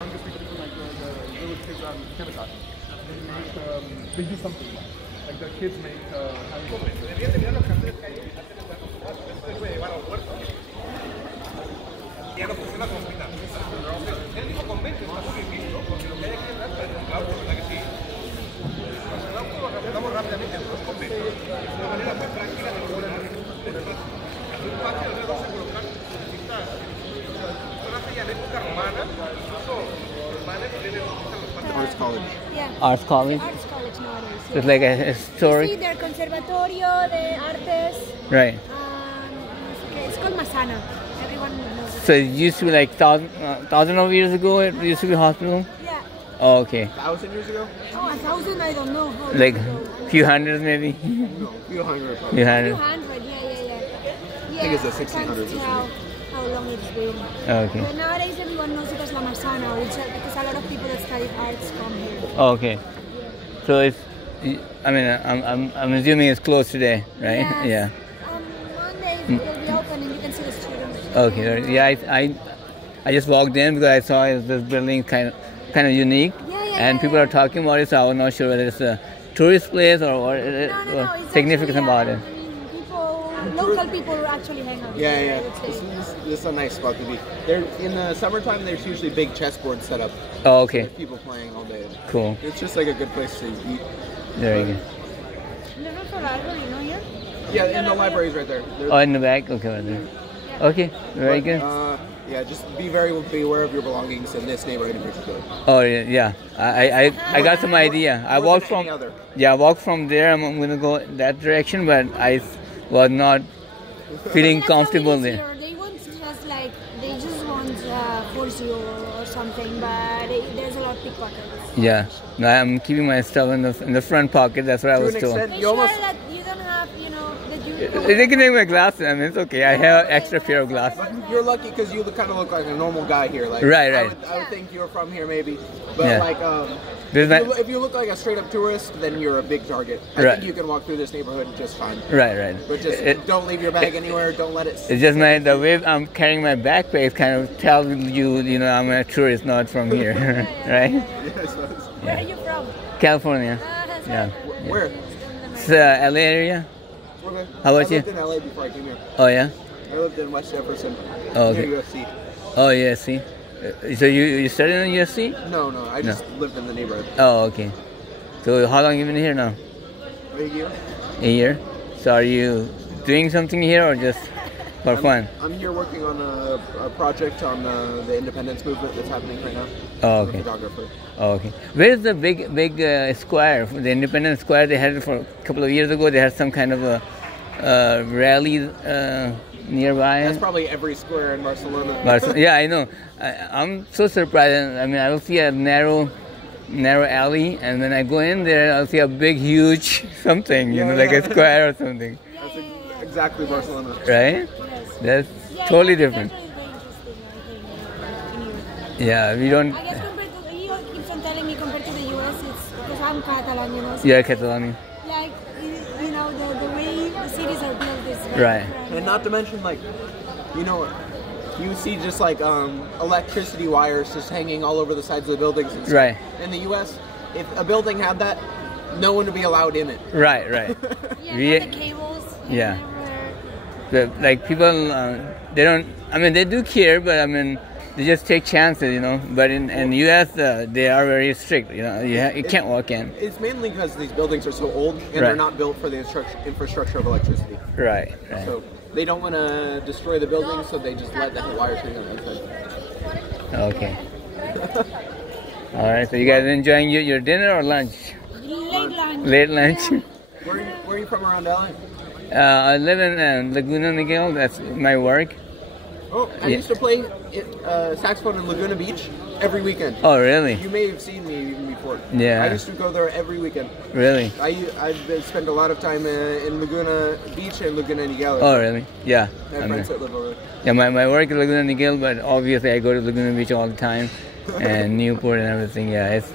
youngest people from like the little kids on kindergarten. They do something like the kids make ya no funciona como hospital. El mismo convento está muy bien visto, porque lo que hay aquí atrás es un claustro, ¿verdad que sí? Los claustros los captamos rápidamente en los conventos, de una manera muy tranquila de lograr un patio donde vamos a colocar distintas zonas ya de época romana, incluso romanas, que tienen los Arts College. Yeah. Arts College. Arts College nowadays. So it's like a historic. Sí, del Conservatorio de Artes. Right. It's called Masana. Everyone knows it. So it used to be like thousand of years ago. It used to be a hospital. Yeah. Oh, okay. 1,000 years ago? Oh, 1,000, I don't know. How Like long ago. few hundreds maybe. No, a few hundred probably. Few Few hundred. hundred, yeah. I think it's the I can't 1600s or tell how long it's been. Okay. But nowadays everyone knows it as La Masana, because a lot of people that study arts come here. Oh, okay. So it's. I mean, I'm assuming it's closed today, right? Yes. Yeah. Monday it will be open and you can see the students. Okay. Yeah, I just walked in because I saw this building kind of unique, and people are talking about it. So I was not sure whether it's a tourist place or No, it's significant actually, about it. I mean, local people actually hang out Yeah, here, yeah. I would say. This is a nice spot to be. There in the summertime, there's usually big chessboards set up. Oh, okay. With people playing all day. Cool. It's just like a good place to eat. Very good. There's also a library, you know, here? Yeah, and the library's right there. Oh, in the back. Okay, right there. Okay, very good. Yeah, just be aware of your belongings in this neighborhood in particular. Oh yeah. I got some idea. I walked from there. I'm gonna go that direction, but I was not feeling That's how it comfortable is there. here. They won't just like, they just won't force you or something, but there's a lot of pickpockets. Yeah. No, I'm keeping my stuff in the front pocket. That's what I was To an told. extent, Make you sure almost that you don't have, you know, that you They can take my glasses. I mean, it's okay. I have extra pair of glasses. you're lucky because you kind of look like a normal guy here. Like Right. I would think you're from here maybe, but Yeah. like There's if you look like a straight up tourist, then you're a big target. I Right. think you can walk through this neighborhood just fine. Right. But just don't leave your bag anywhere. Don't let it. It's just the way I'm carrying my backpack kind of tells you know, I'm a tourist, not from here, right? Where are you from? California. Yeah. Where? It's LA area. Okay. How about I you? lived in LA before I came here. Oh yeah. I lived in West Jefferson, Oh, okay. near USC. Oh yeah. See. So you studied in USC? No, I just lived in the neighborhood. Oh okay. So how long you been here now? Where you? A year. So are you doing something here or just for fun? I'm here working on a project on the independence movement that's happening right now. Oh I'm a okay. photographer. Oh, okay. Where is the big square? The Independence Square. They had it for a couple of years ago. They had some kind of a rally nearby. That's probably every square in Barcelona. Yeah, I know. I'm so surprised. I mean, I will see a narrow alley, and when I go in there, I'll see a big, huge something. You know, like a square or something. That's exactly Barcelona. Right? That's totally different. Very interesting, I think, in Europe. Yeah, we don't. I guess compared to, he keeps on telling me compared to the US, it's because I'm Catalan, you know. So Yeah, Catalonia. like, you know, the way the cities are built is very Right. different. And not to mention, like, you know, you see just like electricity wires just hanging all over the sides of the buildings and stuff. Right. In the U.S., if a building had that, no one would be allowed in it. Right. Yeah, We- all the cables. Yeah. everywhere. Like people, they don't. I mean, they do care, but I mean, they just take chances, you know. But in U.S., they are very strict. You know, you can't walk in. It's mainly because these buildings are so old and Right. they're not built for the infrastructure of electricity. Right. So they don't want to destroy the buildings, so they just let the wires hang on the inside. Okay. All right. So you guys enjoying your dinner or lunch? Late lunch. Late lunch. Where are you from around LA? I live in Laguna Niguel. That's my work. Oh, I used to play saxophone in Laguna Beach every weekend. Oh, really? You may have seen me even before. Yeah. I used to go there every weekend. Really? I've spent a lot of time in Laguna Beach and Laguna Niguel. Oh, really? Yeah. I have friends that live over there. Yeah, my work is Laguna Niguel, but obviously I go to Laguna Beach all the time, and Newport and everything. Yeah, it's.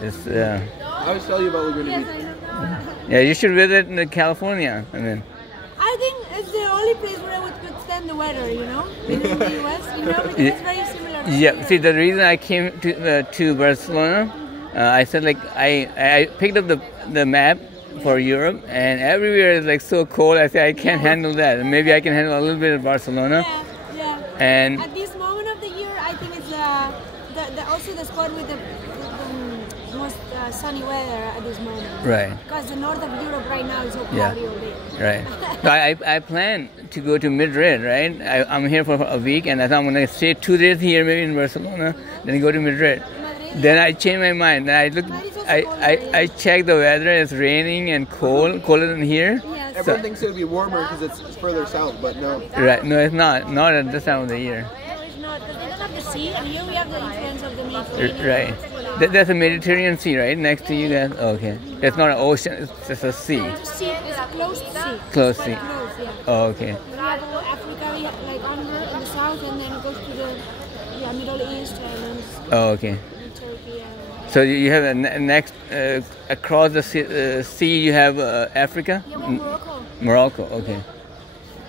I always tell you about Laguna Yes, Beach. I know. Yeah, you should visit California. I mean. I think it's the only place where I would stand the weather, you know, in the US, you know, because it's very similar Yeah. See, the reason I came to Barcelona, I said like I picked up the map for Europe, and everywhere is like so cold. I said I can't handle that. Maybe I can handle a little bit of Barcelona. Yeah. And At this moment of the year, I think it's also the spot with the most sunny weather at this moment. right. Because the north of Europe right now is so cloudy all day. Right. So I plan to go to Madrid, right? I'm here for a week, and I thought I'm going to stay 2 days here, maybe in Barcelona, then go to Madrid. Then I changed my mind. Then I looked, I checked the weather. It's raining and cold, colder than here. Yes. Everyone thinks it would be warmer because it's further south, but no. Right? No, it's not. Not at this time of the year. No, it's not, because they don't have the sea, and here we have the influence of the Mediterranean. Right. That's a Mediterranean Sea, right? Next to you guys. Okay. It's not an ocean. It's just a sea. It's a sea, it's a closed sea. Close sea. Close, yeah. Oh, okay. We have Africa, we have, like under in the south, and then it goes to the Middle East and Oh, okay. Turkey. And So you have a next across the sea. You have Africa. yeah, well, Morocco. Morocco. Okay.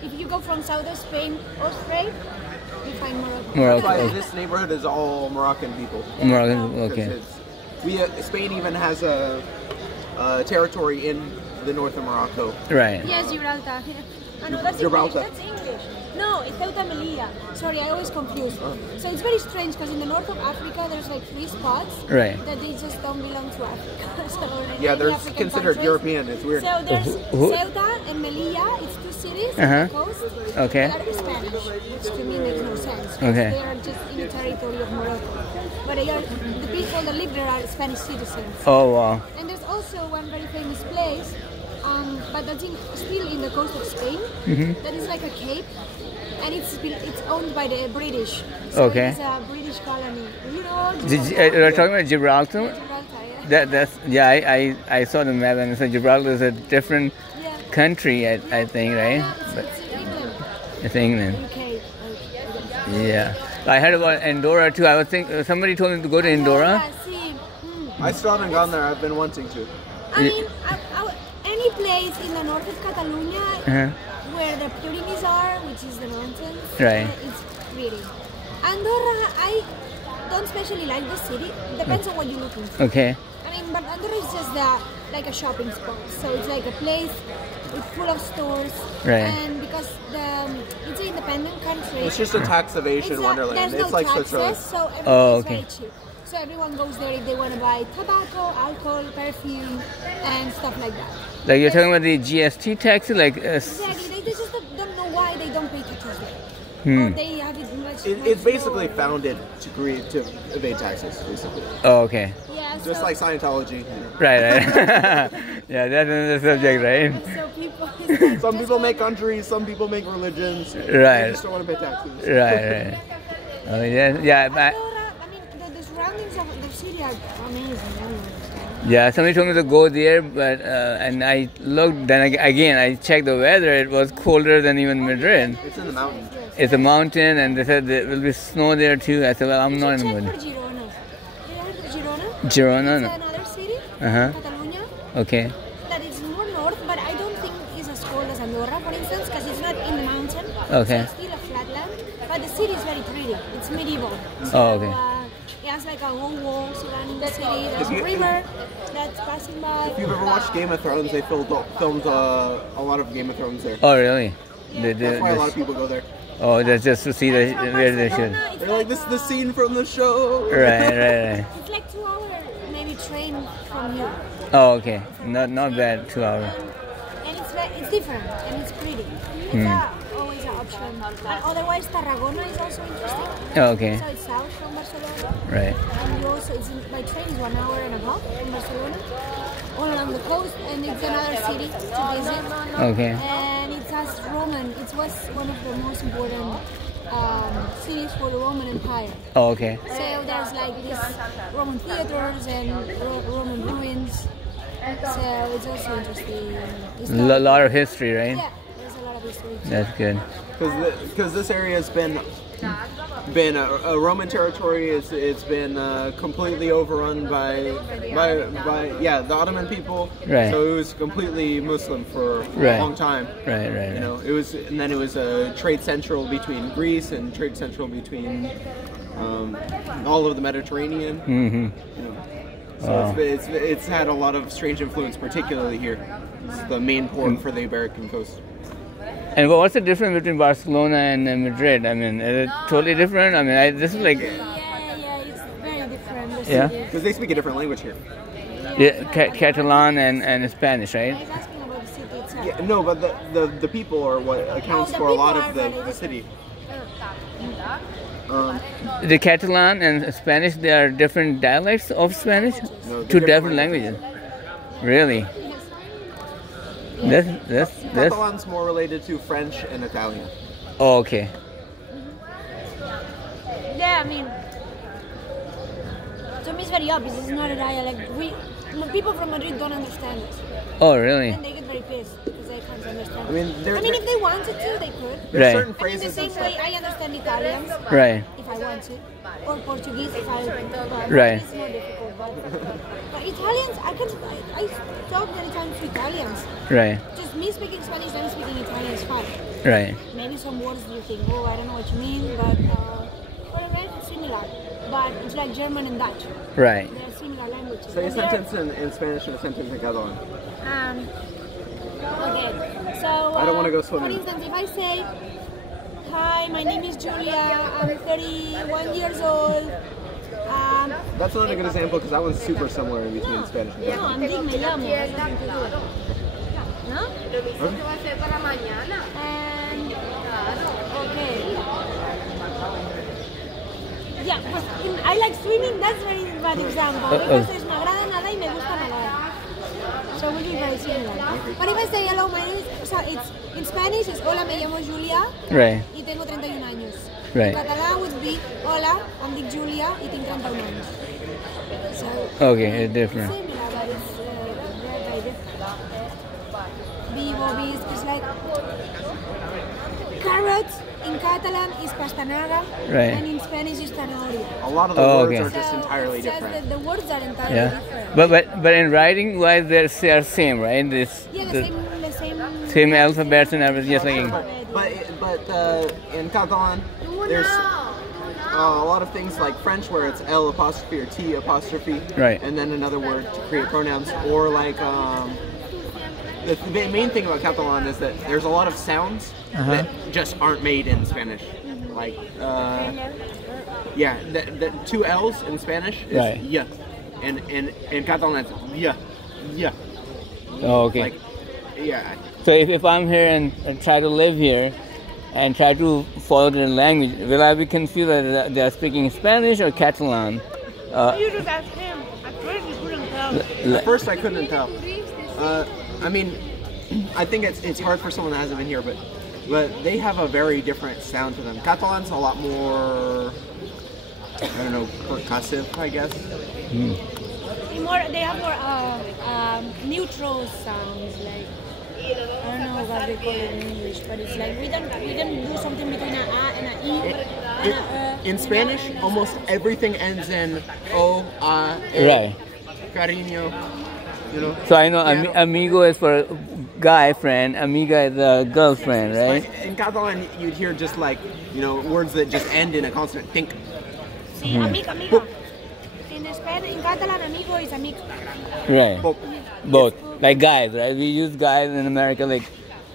If you go from southern Spain or straight, you find Morocco. Morocco. But Okay. this neighborhood is all Moroccan people. Morocco. 'Cause Okay. Spain even has a territory in the north of Morocco. Right. Yes, Gibraltar. Oh, no, that's Gibraltar. English. That's English. No, it's Ceuta Melilla. Sorry, I always confuse. So it's very strange because in the north of Africa there's like 3 spots Right. that they just don't belong to Africa. So Yeah, they're they're African considered countries. European. It's weird. So there's Who- Ceuta and Melilla. It's 2 cities on Uh-huh. the coast. Okay. That are Spanish, which to me makes no sense. 'Cause Okay. They are just in the territory of Morocco. But they are, the people that live there are Spanish citizens. Oh wow. And there's also one very famous place, but that's still in the coast of Spain. That is like a cape, and it's owned by the British. So Okay. it's a British colony. You know, You're talking about Gibraltar. Gibraltar, yeah. That's yeah. I saw the map and it said Gibraltar is a different Yeah. country. I think right. Yeah, But it's England, it's England. UK. Yeah. I heard about Andorra too. I was somebody told me to go to Andorra. Yeah, see, I still haven't gone there. I've been wanting to. I mean, any place in the north of Catalonia Uh-huh. where the Pyrenees are, which is the mountains, Right. it's pretty. Andorra, I don't especially like the city. Depends on what you're looking for. Okay. I mean, but Andorra is just like a shopping spot. So it's like a place with full of stores. Right. And because it's an independent country. It's just a tax evasion wonderland. There's It's no like taxes, Switzerland. so everything Oh, is okay. very cheap. So everyone goes there if they want to buy tobacco, alcohol, perfume, and stuff like that. Like you're talking about the GST taxes, like Exactly. They just don't know why they don't pay taxes there. Or they have it much. It's much basically lower. founded to evade taxes, basically. oh, okay. Yeah, Just so, like Scientology. Right. Yeah, that's another subject, right? so people. it's like Some just people go make there. countries, some people make religions. Right. They just don't want to pay taxes. Right. Oh yeah. Yeah. Andorra, I mean, the surroundings of the city are amazing. Yeah, somebody told me to go there, but and I looked. Then again, I checked the weather. It was colder than even Madrid. It's in the mountains. It's a mountain, and they said there will be snow there too. I said, well, I'm not in the Check mood. for Girona. You heard of Girona? Girona, It's no. another city, Uh-huh. Catalonia, Okay. that is more north, but I don't think it's as cold as Andorra, for instance, because it's not in the mountain. Okay. So it's still a flatland, but the city is very pretty. It's medieval. So, Oh, okay. it has like a whole wall surrounding the city. There's If a you- river that's passing by. If you've ever watched Game of Thrones, they filmed a lot of Game of Thrones there. Oh, really? That's why a lot of people go there. Oh, that's just to see It's from where they should. Barcelona. It's They're like, this is the scene from the show. Right. It's like 2 hours, maybe train from here. Oh, okay. Not bad. 2 hours. And it's different and it's pretty. It's always an option. And otherwise, Tarragona is also interesting. Oh, okay. So it's south from Barcelona. Right. And you also, by train is 1 hour and a half from Barcelona, all along the coast, and it's another city to visit. Okay. And it has Roman. It was one of the most important cities for the Roman Empire. Oh, okay. So there's like these Roman theaters and Roman ruins. So it's also interesting. It's A lot of history, right? Yeah, there's a lot of history. That's good. Because this area has been a Roman territory. It's been completely overrun by the Ottoman people. Right. So it was completely Muslim for Right. a long time. Right. You know, it was, and then it was a trade central between Greece and trade central between all of the Mediterranean. Mm-hmm. You know. So it's had a lot of strange influence, particularly here. It's the main port for the Iberian coast. And what's the difference between Barcelona and Madrid? I mean, is it totally different? I mean, this is like... Yeah, it's very different. Yeah? Because they speak a different language here. Catalan and Spanish, right? I was asking about the city itself. Yeah, no, but the people are what accounts the for a lot people of are the very city. The Catalan and Spanish, they are different dialects of Spanish? No, Two they're different languages. Really? That's Catalan's more related to French and Italian. oh, okay. Yeah, I mean, to me it's very obvious. It's not a dialect. People from Madrid don't understand it, Oh, really? and they get very pissed because they can't understand. I mean, if they wanted to, they could. there's Right. certain I mean, the phrases same and way stuff. I understand Italian Right. if I want to, or Portuguese if I want. Right. It's more difficult, but Italians, I talk many times to Italians. Right. Just me speaking Spanish, them speaking Italian is fine. Right. Maybe some words you think, oh, I don't know what you mean, but for the rest it's similar. But it's like German and Dutch. Right. They're similar languages. Say a And they're- sentence in Spanish and a sentence in Catalan. Okay, so I don't wanna go swimming. For instance, if I say, hi, my name is Julia, I'm 31 years old. That's not a good example because that one's super similar in between Spanish and No, Catalan. I'm Dick, me llamo. Has nothing to do with it. No? And, okay. Yeah, pues, I like swimming, that's a very bad example. Because me agrada nadar y me gusta nadar. So we'll be very similar. But if I say hello, my name is, so it's, in Spanish it's hola, me llamo Julia Right. y tengo 31 años. Right. In Catalan would be hola, I'm Dick Julia y tengo 31 años. So Okay, it's different. similar, but it's very different. Vivo, it's like carrots in Catalan is pastanaga, Right. and in Spanish is zanahoria. A lot of the Oh, words okay. are just entirely it's just different. that the words are entirely Yeah. different. But in writing wise, they are same, right? Yeah, the same. same alphabets and everything. Just like But in Catalan, there's a lot of things like French where it's L apostrophe or T apostrophe, Right. and then another word to create pronouns, or like the main thing about Catalan is that there's a lot of sounds that just aren't made in Spanish. Like, yeah, the two L's in Spanish is Right. yeah, and in Catalan it's yeah, yeah. oh, okay. Like, yeah. So if I'm here and try to live here and try to follow their language, will I be confused that they are speaking Spanish or Catalan? You just ask him. At first you couldn't tell. At first I couldn't tell. I mean, I think it's hard for someone that hasn't been here, but they have a very different sound to them. Catalan's a lot more, I don't know, percussive, I guess. They have more neutral sounds, like I don't know what they call it in English, but it's like we don't do something between an A and an E. And a, In Spanish, almost everything ends in O, A, E, Right. cariño, you know. So I know Yeah. amigo is for a guy friend, amiga is a girlfriend, right? Like, in Catalan, you'd hear just like, you know, words that just end in a consonant. Think. Sí, amiga. In Catalan, amigo is amigo. Right. Well, Both. Like guys, right? We use guys in America like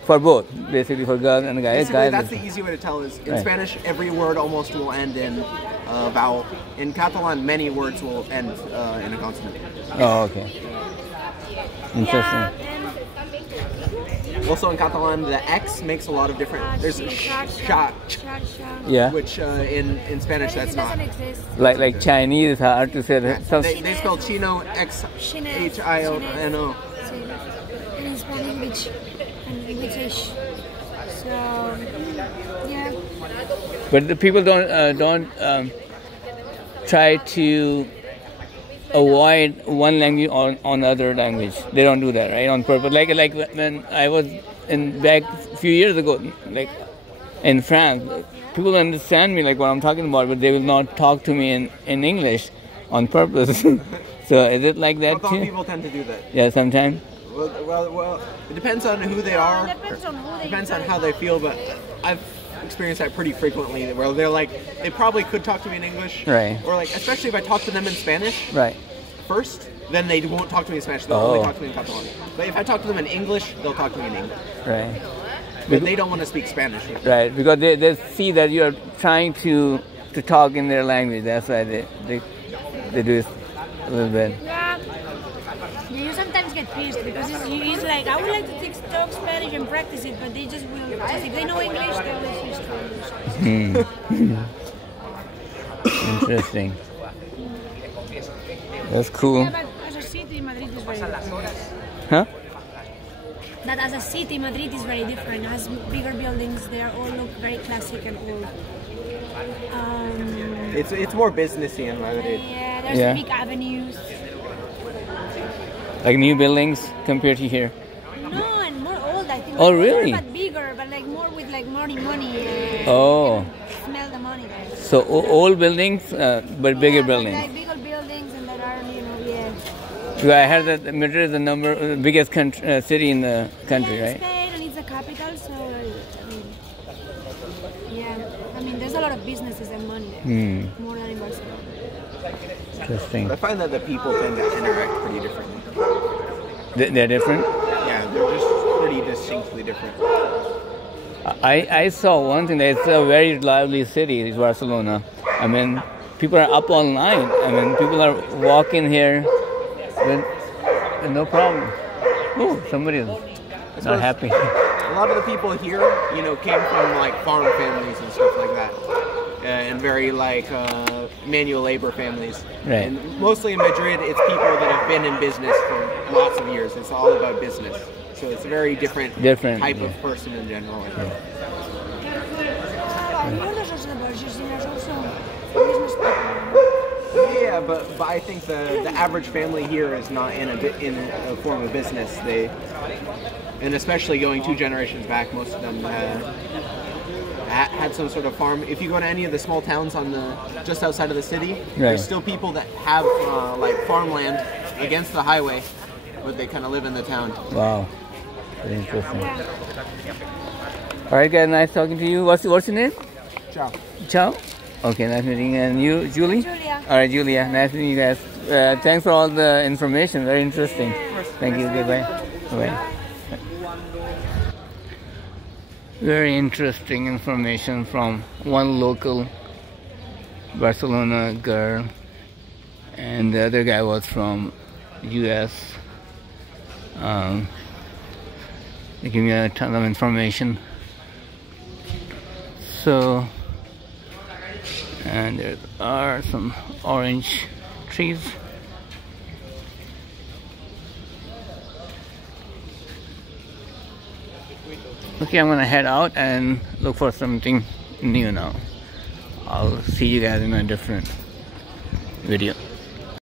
for both, basically for girls and guys. basically, Guys. that's the easy way to tell is in Right. Spanish, every word almost will end in a vowel. In Catalan, many words will end in a consonant. Oh, okay. Interesting. Yeah, and Also in Catalan, the X makes a lot of different. There's sha, Yeah. which in Spanish that's it not. doesn't exist. Like Chinese is hard to say that. Some, They spell chino X H I O N O. And in Spanish, which is so yeah. but the people don't try to avoid one language on other language. They don't do that, right? On purpose. Like when I was back a few years ago, like in France, people understand me like what I'm talking about, but they will not talk to me in English on purpose. So is it like that Catalan too? people tend to do that. Yeah, sometimes. Well, it depends on who they are. Depends on who they Depends on how they feel, but I've experience that pretty frequently, where they're like, they probably could talk to me in English, Right. Or like, especially if I talk to them in Spanish, Right. first, then they won't talk to me in Spanish. They'll only talk to me in Catalan. But if I talk to them in English, they'll talk to me in English. Right. But they don't want to speak Spanish. Right, because they see that you are trying to talk in their language. That's why they do it a little bit. Yeah. You sometimes get pissed because it's like, I would like to talk Spanish and practice it, but they just will, if they know English, they will switch to English. Interesting. That's cool. Yeah, but as a city, Madrid is very different. Huh? That as a city, Madrid is very different. It has bigger buildings. They all look very classic and old. It's more businessy in Madrid. Yeah, there's big avenues. Like new buildings compared to here. No, and more old, I think. Oh, really? But bigger, but like more with like money. Oh. Smell the money there. So old buildings, but bigger buildings. Like bigger buildings, and that are, yeah. Because I heard that Madrid is the biggest city in the country, Yeah, right? it's Spain, and it's the capital, so I mean, there's a lot of businesses and money there, more than in Barcelona. Interesting. I find that the people tend to interact pretty differently. They're different? Yeah, they're just pretty distinctly different. I saw one thing, that it's a very lively city, is Barcelona. I mean, people are up all night. I mean, people are walking here with no problem. Oh, somebody is not happy. A lot of the people here, came from like farm families and stuff like that. And very like manual labor families. Right. And mostly in Madrid, it's people that have been in business for lots of years. It's all about business. So it's a very different type of person in general. I think. Yeah, but I think the average family here is not in a form of business. And especially going 2 generations back, most of them had some sort of farm. If you go to any of the small towns just outside of the city, there's still people that have like farmland against the highway, but they kind of live in the town. Wow, very interesting. All right, guys, nice talking to you. What's your name? Ciao. Ciao. Okay, nice meeting. And you, Julie? Julia. All right, Julia. Nice meeting you guys. Thanks for all the information. Very interesting. Thank you. Goodbye. Bye. Very interesting information from one local Barcelona girl, and the other guy was from US. They give me a ton of information. So, and there are some orange trees. Okay, I'm gonna head out and look for something new now. I'll see you guys in a different video.